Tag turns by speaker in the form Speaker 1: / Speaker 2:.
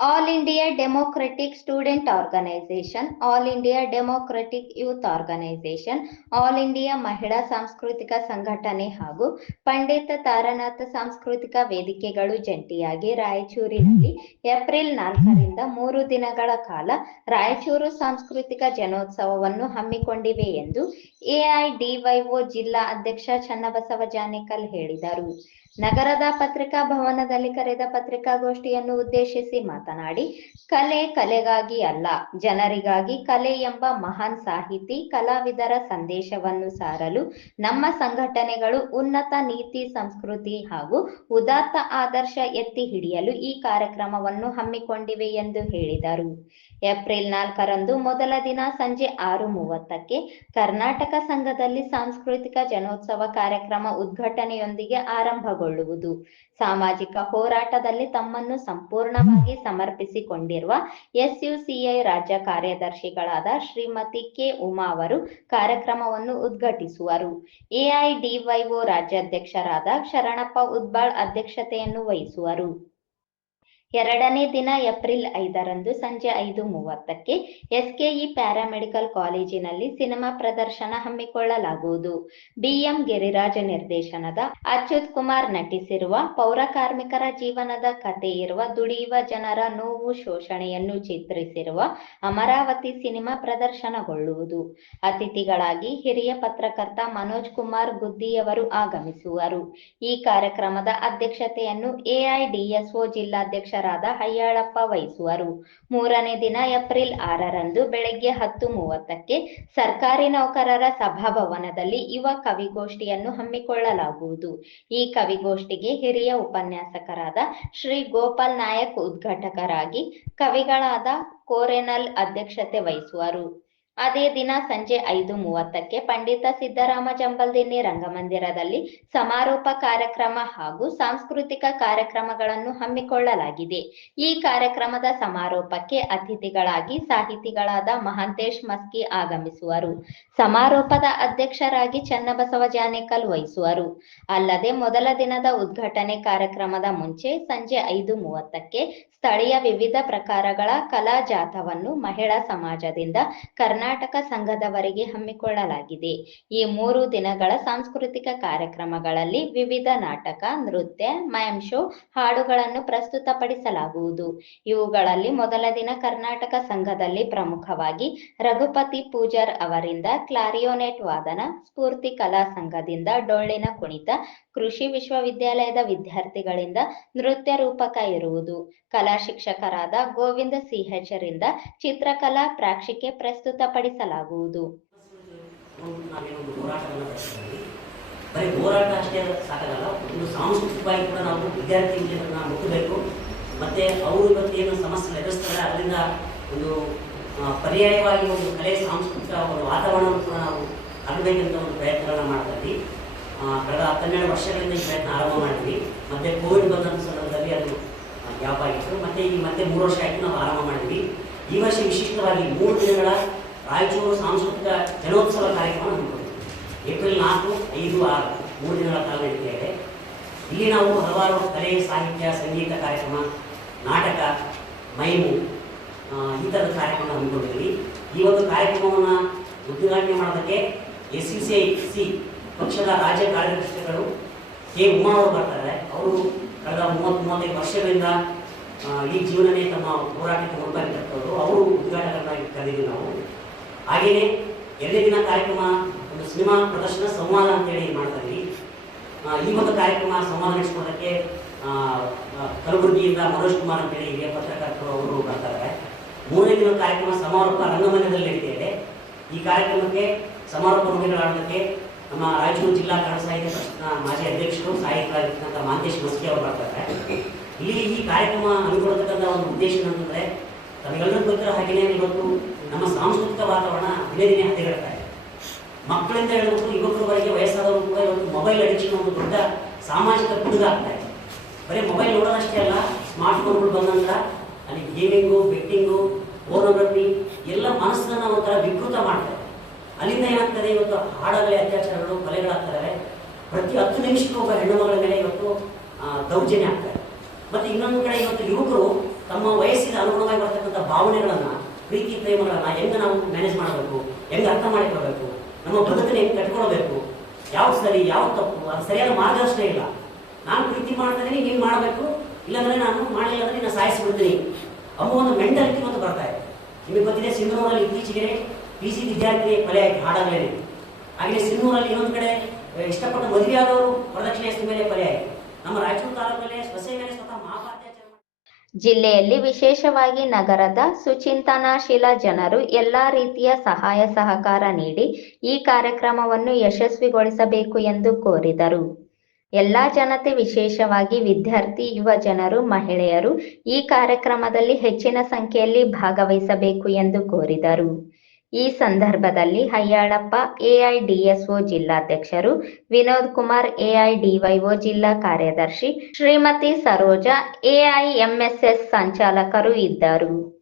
Speaker 1: All India democratic student organisation all India democratic youth organisation all India Mahila Samskritika Sanghatane ಹಾಗೂ ಪಂಡಿತ ತಾರನಾಥ ಸಾಂಸ್ಕೃತಿಕ ವೇದಿಕೆಗಳು ಜಂಟಿಯಾಗಿ ರಾಯಚೂರಿನಲ್ಲಿ ಏಪ್ರಿಲ್ ನಾಲ್ಕರಿಂದ ಮೂರು ದಿನಗಳ ಕಾಲ ರಾಯಚೂರು ಸಾಂಸ್ಕೃತಿಕ ಜನೋತ್ಸವವನ್ನು ಹಮ್ಮಿಕೊಂಡಿವೆ ಎಂದು ಎಐಡಿವೈಒ ಜಿಲ್ಲಾ ಅಧ್ಯಕ್ಷ ಚನ್ನಬಸವ ಜಾನೇಕಲ್ ಹೇಳಿದರು. ನಗರದ ಪತ್ರಿಕಾ ಭವನದಲ್ಲಿ ಕರೆದ ಪತ್ರಿಕಾಗೋಷ್ಠಿಯನ್ನು ಉದ್ದೇಶಿಸಿ ಮಾತನಾಡಿ, ಕಲೆ ಕಲೆಗಾಗಿ ಅಲ್ಲ, ಜನರಿಗಾಗಿ ಕಲೆ ಎಂಬ ಮಹಾನ್ ಸಾಹಿತಿ, ಕಲಾವಿದರ ಸಂದೇಶವನ್ನು ಸಾರಲು ನಮ್ಮ ಸಂಘಟನೆಗಳು ಉನ್ನತ ನೀತಿ, ಸಂಸ್ಕೃತಿ ಹಾಗೂ ಉದಾತ್ತ ಆದರ್ಶ ಎತ್ತಿ ಹಿಡಿಯಲು ಈ ಕಾರ್ಯಕ್ರಮವನ್ನು ಹಮ್ಮಿಕೊಂಡಿವೆ ಎಂದು ಹೇಳಿದರು. ಏಪ್ರಿಲ್ ನಾಲ್ಕರಂದು ಮೊದಲ ದಿನ ಸಂಜೆ ಆರು ಮೂವತ್ತಕ್ಕೆ ಕರ್ನಾಟಕ ಸಂಘದಲ್ಲಿ ಸಾಂಸ್ಕೃತಿಕ ಜನೋತ್ಸವ ಕಾರ್ಯಕ್ರಮ ಉದ್ಘಾಟನೆಯೊಂದಿಗೆ ಆರಂಭಗೊಳ್ಳುವುದು ಸಾಮಾಜಿಕ ಹೋರಾಟದಲ್ಲಿ ತಮ್ಮನ್ನು ಸಂಪೂರ್ಣವಾಗಿ ಸಮರ್ಪಿಸಿಕೊಂಡಿರುವ ಎಸ್ಯುಸಿಐ ರಾಜ್ಯ ಕಾರ್ಯದರ್ಶಿಗಳಾದ ಶ್ರೀಮತಿ ಕೆ. ಉಮಾ ಅವರು ಕಾರ್ಯಕ್ರಮವನ್ನು ಉದ್ಘಾಟಿಸುವರು. ಎಐಡಿವೈಒ ರಾಜ್ಯಾಧ್ಯಕ್ಷರಾದ ಶರಣಪ್ಪ ಉದ್ಬಾಳ್ ಅಧ್ಯಕ್ಷತೆಯನ್ನು ವಹಿಸುವರು. ಎರಡನೇ ದಿನ ಏಪ್ರಿಲ್ ಐದರಂದು ಸಂಜೆ ಐದು ಮೂವತ್ತಕ್ಕೆ ಎಸ್ಕೆಇ ಪ್ಯಾರಾಮೆಡಿಕಲ್ ಕಾಲೇಜಿನಲ್ಲಿ ಸಿನಿಮಾ ಪ್ರದರ್ಶನ ಹಮ್ಮಿಕೊಳ್ಳಲಾಗುವುದು. ಬಿಎಂ ಗಿರಿರಾಜ ನಿರ್ದೇಶನದ ಅಚ್ಯುತ್ ಕುಮಾರ್ ನಟಿಸಿರುವ ಪೌರ ಕಾರ್ಮಿಕರ ಜೀವನದ ಕಥೆ ಇರುವ ದುಡಿಯುವ ಜನರ ನೋವು ಶೋಷಣೆಯನ್ನು ಚಿತ್ರಿಸಿರುವ ಅಮರಾವತಿ ಸಿನಿಮಾ ಪ್ರದರ್ಶನಗೊಳ್ಳುವುದು. ಅತಿಥಿಗಳಾಗಿ ಹಿರಿಯ ಪತ್ರಕರ್ತ ಮನೋಜ್ ಕುಮಾರ್ ಗುದ್ದಿಯವರು ಆಗಮಿಸುವರು. ಈ ಕಾರ್ಯಕ್ರಮದ ಅಧ್ಯಕ್ಷತೆಯನ್ನು ಎಐಡಿಎಸ್ಒ ಜಿಲ್ಲಾಧ್ಯಕ್ಷರಾದ ಹಯ್ಯಾಳಪ್ಪ ವಹಿಸುವರು ಮೂರನೇ ದಿನ ಏಪ್ರಿಲ್ ಆರರಂದು ಬೆಳಗ್ಗೆ ಹತ್ತು ಮೂವತ್ತಕ್ಕೆ ಸರ್ಕಾರಿ ನೌಕರರ ಸಭಾಭವನದಲ್ಲಿ ಯುವ ಕವಿಗೋಷ್ಠಿಯನ್ನು ಹಮ್ಮಿಕೊಳ್ಳಲಾಗುವುದು. ಈ ಕವಿಗೋಷ್ಠಿಗೆ ಹಿರಿಯ ಉಪನ್ಯಾಸಕರಾದ ಶ್ರೀ ಗೋಪಾಲ್ ನಾಯಕ್ ಉದ್ಘಾಟಕರಾಗಿ ಕವಿಗಳಾದ ಕೋರೆನಲ್ ಅಧ್ಯಕ್ಷತೆ ವಹಿಸುವರು. ಅದೇ ದಿನ ಸಂಜೆ ಐದು ಮೂವತ್ತಕ್ಕೆ ಪಂಡಿತ ಸಿದ್ದರಾಮ ಜಂಬಲ್ದಿನ್ನಿ ರಂಗಮಂದಿರದಲ್ಲಿ ಸಮಾರೋಪ ಕಾರ್ಯಕ್ರಮ ಹಾಗೂ ಸಾಂಸ್ಕೃತಿಕ ಕಾರ್ಯಕ್ರಮಗಳನ್ನು ಹಮ್ಮಿಕೊಳ್ಳಲಾಗಿದೆ. ಈ ಕಾರ್ಯಕ್ರಮದ ಸಮಾರೋಪಕ್ಕೆ ಅತಿಥಿಗಳಾಗಿ ಸಾಹಿತಿಗಳಾದ ಮಹಾಂತೇಶ್ ಮಸ್ಕಿ ಆಗಮಿಸುವರು. ಸಮಾರೋಪದ ಅಧ್ಯಕ್ಷರಾಗಿ ಚನ್ನಬಸವ ಜಾನೇಕಲ್ ವಹಿಸುವರು. ಅಲ್ಲದೆ ಮೊದಲ ದಿನದ ಉದ್ಘಾಟನೆ ಕಾರ್ಯಕ್ರಮದ ಮುಂಚೆ ಸಂಜೆ ಐದು ಮೂವತ್ತಕ್ಕೆ ಸ್ಥಳೀಯ ವಿವಿಧ ಪ್ರಕಾರಗಳ ಕಲಾ ಜಾಥವನ್ನು ಮಹಿಳಾ ಸಮಾಜದಿಂದ ಕರ್ನಾಟಕ ಸಂಘದವರೆಗೆ ಹಮ್ಮಿಕೊಳ್ಳಲಾಗಿದೆ. ಈ ಮೂರು ದಿನಗಳ ಸಾಂಸ್ಕೃತಿಕ ಕಾರ್ಯಕ್ರಮಗಳಲ್ಲಿ ವಿವಿಧ ನಾಟಕ, ನೃತ್ಯ ಮ್ಯಾಮ್ ಶೋ ಹಾಡುಗಳನ್ನು ಪ್ರಸ್ತುತಪಡಿಸಲಾಗುವುದು. ಇವುಗಳಲ್ಲಿ ಮೊದಲ ದಿನ ಕರ್ನಾಟಕ ಸಂಘದಲ್ಲಿ ಪ್ರಮುಖವಾಗಿ ರಘುಪತಿ ಪೂಜಾರ್ ಅವರಿಂದ ಕ್ಲಾರಿಯೋನೆಟ್ ವಾದನ, ಸ್ಫೂರ್ತಿ ಕಲಾ ಸಂಘದಿಂದ ಡೊಳ್ಳಿನ ಕುಣಿತ, ಕೃಷಿ ವಿಶ್ವವಿದ್ಯಾಲಯದ ವಿದ್ಯಾರ್ಥಿಗಳಿಂದ ನೃತ್ಯ ರೂಪಕ ಇರುವುದು. ಕಲಾ ಶಿಕ್ಷಕರಾದ ಗೋವಿಂದ ಸಿಹೆಚರಿಂದ ರಿಂದ ಚಿತ್ರಕಲಾ ಪ್ರಾಕ್ಷಿಕೆ ಪ್ರಸ್ತುತಪಡಿಸಲಾಗುವುದು.
Speaker 2: ಬರೀ ಹೋರಾಟ ಅಷ್ಟೇ ಸಾಕಾಗಲ್ಲ ಒಂದು ಸಾಂಸ್ಕೃತಿಕವಾಗಿ ಕೂಡ ನಾವು ವಿದ್ಯಾರ್ಥಿ ವಿದ್ಯಾರ್ಥಿಗಳನ್ನ ಮುಟ್ಟಬೇಕು ಮತ್ತೆ ಅವರು ಇವತ್ತು ಏನು ಸಮಸ್ಯೆ ಎದುರಿಸ್ತಾರೆ, ಅದರಿಂದ ಒಂದು ಪರ್ಯಾಯವಾಗಿ ಒಂದು ಕಲೆ ಸಾಂಸ್ಕೃತಿಕ ಒಂದು ವಾತಾವರಣವನ್ನು ಕೂಡ ನಾವು ಆಗಬೇಕಂತ ಒಂದು ಪ್ರಯತ್ನಗಳನ್ನ ಮಾಡ್ತಾ ಇದ್ವಿ. ಕಳೆದ ಹತ್ತೆರಡು ವರ್ಷಗಳಿಂದ ಈ ಪ್ರಯತ್ನ ಆರಂಭ ಮಾಡಿದ್ವಿ. ಮತ್ತೆ ಕೋವಿಡ್ ಬಂದಂಥ ಸಂದರ್ಭದಲ್ಲಿ ಅದು ಗ್ಯಾಪ್ ಆಗಿತ್ತು? ಮತ್ತೆ ಈ ಮತ್ತೆ ಮೂರು ವರ್ಷ ಆಯ್ತು ನಾವು ಆರಂಭ ಮಾಡಿದ್ವಿ. ಈ ವರ್ಷ ವಿಶಿಷ್ಟವಾಗಿ ಮೂರು ದಿನಗಳ ರಾಯಚೂರು ಸಾಂಸ್ಕೃತಿಕ ಜನೋತ್ಸವ ಕಾರ್ಯಕ್ರಮ ಹಮ್ಮಿಕೊಂಡಿದ್ವಿ ಏಪ್ರಿಲ್ ನಾಲ್ಕು, ಐದು, ಆರು, ಮೂರು ದಿನಗಳ ಕಾಲ ನಡೀತಾ ಇದೆ. ಇಲ್ಲಿ ನಾವು ಹಲವಾರು ಕಲೆ, ಸಾಹಿತ್ಯ, ಸಂಗೀತ ಕಾರ್ಯಕ್ರಮ, ನಾಟಕ, ಮೈಮು ಈ ಥರದ ಕಾರ್ಯಕ್ರಮ ಹಮ್ಮಿಕೊಂಡಿದ್ವಿ ಈ ಒಂದು ಕಾರ್ಯಕ್ರಮವನ್ನು ಉದ್ಘಾಟನೆ ಮಾಡೋದಕ್ಕೆ ಎಸ್ ಸಿ ಸಿ ಪಕ್ಷದ ರಾಜ್ಯ ಕಾರ್ಯದರ್ಶಿಗಳು ಕೆ ಉಮಾ ಅವರು ಬರ್ತಾರೆ. ಅವರು ಕಳೆದ ಮೂವತ್ತು ಮೂವತ್ತೈದು ವರ್ಷಗಳಿಂದ ಈ ಜೀವನನೇ ತಮ್ಮ ಹೋರಾಟಕ್ಕೆ ಮುನ್ಪಾಗಿರ್ತವರು ಅವರು ಉದ್ಘಾಟಕರಾಗಿ ಕರೆದಿದ್ದೀವಿ ನಾವು. ಹಾಗೆಯೇ ಎರಡನೇ ದಿನ ಕಾರ್ಯಕ್ರಮ ಒಂದು ಸಿನಿಮಾ ಪ್ರದರ್ಶನ ಸಂವಾದ ಅಂತೇಳಿ ಮಾಡ್ತಾ ಇದ್ವಿ ಈ ಒಂದು ಕಾರ್ಯಕ್ರಮ ಸಂವಾದ ಆ, ಕಲಬುರಗಿಯಿಂದ ಮನೋಜ್ ಕುಮಾರ್ ಅಂತೇಳಿ ಹಿರಿಯ ಪತ್ರಕರ್ತರು ಅವರು ಬರ್ತಾರೆ. ಮೂರನೇ ದಿನ ಕಾರ್ಯಕ್ರಮ ಸಮಾರೋಪ ರಂಗಮಂದಿರದಲ್ಲಿ ನಡೀತಾ ಇದೆ. ಈ ಕಾರ್ಯಕ್ರಮಕ್ಕೆ ಸಮಾರೋಪ ನುಡಿಗಳಾಡೋದಕ್ಕೆ ನಮ್ಮ ರಾಯಚೂರು ಜಿಲ್ಲಾ ಕನ್ನಡ ಸಾಹಿತ್ಯ ಪರಿಷತ್ನ ಮಾಜಿ ಅಧ್ಯಕ್ಷರು ಸಾಹಿತ್ಯರಾಗಿರ್ತಕ್ಕಂಥ ಮಾಂತೇಶ್ ಮಸ್ಕಿ ಅವರು ಬರ್ತಾರೆ ಇಲ್ಲಿ ಈ ಕಾರ್ಯಕ್ರಮ ಹಮ್ಮಿಕೊಳ್ತಕ್ಕಂಥ ಒಂದು ಉದ್ದೇಶ ಏನಂತಂದರೆ ತಮಗೆಲ್ಲರೂ ಗೊತ್ತಿರೋ ಹಾಗೆಯೇ ಇವತ್ತು ನಮ್ಮ ಸಾಂಸ್ಕೃತಿಕ ವಾತಾವರಣ ದಿನೇ ದಿನೇ ಹದಗೆಡ್ತಾ ಇದೆ. ಮಕ್ಕಳಿಂದ ಹೇಳ್ಬೋದು ಯುವಕರವರೆಗೆ ವಯಸ್ಸಾದವರು ಕೂಡ ಇವತ್ತು ಮೊಬೈಲ್ ಅಡಿಕ್ಷನ್ ಒಂದು ದೊಡ್ಡ ಸಾಮಾಜಿಕ ಕುಡುಗ ಆಗ್ತಾ ಇದೆ. ಬರೀ ಮೊಬೈಲ್ ನೋಡೋದಷ್ಟೇ ಅಲ್ಲ ಸ್ಮಾರ್ಟ್ ಫೋನ್ಗಳು ಬಂದ ನಂತರ ಅಲ್ಲಿ ಗೇಮಿಂಗು ಬೆಟ್ಟಿಂಗು ಫೋನೋಗ್ರಫಿ ಎಲ್ಲ ಮನಸ್ಸನ್ನ ಒಂಥರ ವಿಕೃತ ಮಾಡ್ತಾರೆ ಅಲ್ಲಿಂದ ಏನಾಗ್ತದೆ? ಇವತ್ತು ಹಾಡಾಗಲೇ ಅತ್ಯಾಚಾರಗಳು ಕೊಲೆಗಳಾಗ್ತವೆ ಪ್ರತಿ ಹತ್ತು ನಿಮಿಷಕ್ಕೂ ಒಬ್ಬ ಹೆಣ್ಣು ಮಗಳ ಮೇಲೆ ಇವತ್ತು ದೌರ್ಜನ್ಯ ಆಗ್ತದೆ. ಮತ್ತೆ ಇನ್ನೊಂದು ಕಡೆ ಇವತ್ತು ಯುವಕರು ತಮ್ಮ ವಯಸ್ಸಿನ ಅನುಗುಣವಾಗಿ ಬರ್ತಕ್ಕಂಥ ಭಾವನೆಗಳನ್ನು, ಪ್ರೀತಿ ಪ್ರೇಮಗಳನ್ನ ಹೆಂಗ ನಾವು ಮ್ಯಾನೇಜ್ ಮಾಡಬೇಕು? ಹೆಂಗೆ ಅರ್ಥ ಮಾಡಿಕೊಳ್ಬೇಕು? ನಮ್ಮ ಬದುಕನ್ನು ಹೆಂಗೆ ಕಟ್ಕೊಳ್ಬೇಕು? ಯಾವ ಸರಿ ಯಾವ ತಪ್ಪು? ಅದು ಸರಿಯಾದ ಮಾರ್ಗದರ್ಶನ ಇಲ್ಲ. ನಾನು ಪ್ರೀತಿ ಮಾಡ್ತಾ ಇದೀನಿ ಹಿಂಗೆ ಮಾಡಬೇಕು. ಇಲ್ಲಾಂದರೆ ನಾನು ಮಾಡಲಿಲ್ಲ ಅಂದ್ರೆ ನಾನು ಸಾಯಿಸಿಬಿಡ್ತೀನಿ. ಅಮ್ಮ ಒಂದು ಮೆಂಟಾಲಿಟಿ ಮತ್ತು ಬರ್ತಾ ಇದೆ. ನಿಮಗೆ ಗೊತ್ತಿದೆ ಸಿಂಧೂರಲ್ಲಿ ಇತ್ತೀಚೆಗೆ ಪಿ ಸಿ ವಿದ್ಯಾರ್ಥಿ ಕೊಲೆಯಾಗಿ ಆಯ್ತು ಹಾಡಾಗಲೇನೆ ಹಾಗೆ ಸಿನ್ನೂರಲ್ಲಿ ಇನ್ನೊಂದು ಕಡೆ ಇಷ್ಟಪಟ್ಟು ಇಷ್ಟಪಟ್ಟ ಮದುವೆ ಆದವರು ವರದಕ್ಷಿಣೆ ಹೆಸರು ಮೇಲೆ ಕೊಲೆಯಾಗಿ ನಮ್ಮ ರಾಯಚೂರು ತಾಲೂಕಲ್ಲಿ ಮೇಲೆ ಸ್ವತಃ ಮಹಾಪಾತ್ಯಾಚಾರ
Speaker 1: ಜಿಲ್ಲೆಯಲ್ಲಿ ವಿಶೇಷವಾಗಿ ನಗರದ ಸುಚಿಂತನಾಶೀಲ ಜನರು ಎಲ್ಲಾ ರೀತಿಯ ಸಹಾಯ ಸಹಕಾರ ನೀಡಿ ಈ ಕಾರ್ಯಕ್ರಮವನ್ನು ಯಶಸ್ವಿಗೊಳಿಸಬೇಕು ಎಂದು ಕೋರಿದರು. ಎಲ್ಲಾ ಜನತೆ, ವಿಶೇಷವಾಗಿ ವಿದ್ಯಾರ್ಥಿ, ಯುವ ಜನರು, ಮಹಿಳೆಯರು ಈ ಕಾರ್ಯಕ್ರಮದಲ್ಲಿ ಹೆಚ್ಚಿನ ಸಂಖ್ಯೆಯಲ್ಲಿ ಭಾಗವಹಿಸಬೇಕು ಎಂದು ಕೋರಿದರು. ಈ ಸಂದರ್ಭದಲ್ಲಿ ಹಯ್ಯಾಳಪ್ಪ ಎಐಡಿಎಸ್ಒ ಜಿಲ್ಲಾಧ್ಯಕ್ಷರು ವಿನೋದ್ ಕುಮಾರ್ ಎಐಡಿವೈಒ ಜಿಲ್ಲಾ ಕಾರ್ಯದರ್ಶಿ ಶ್ರೀಮತಿ ಸರೋಜಾ ಎಐಎಂಎಸ್ಎಸ್ ಸಂಚಾಲಕರು ಇದ್ದರು.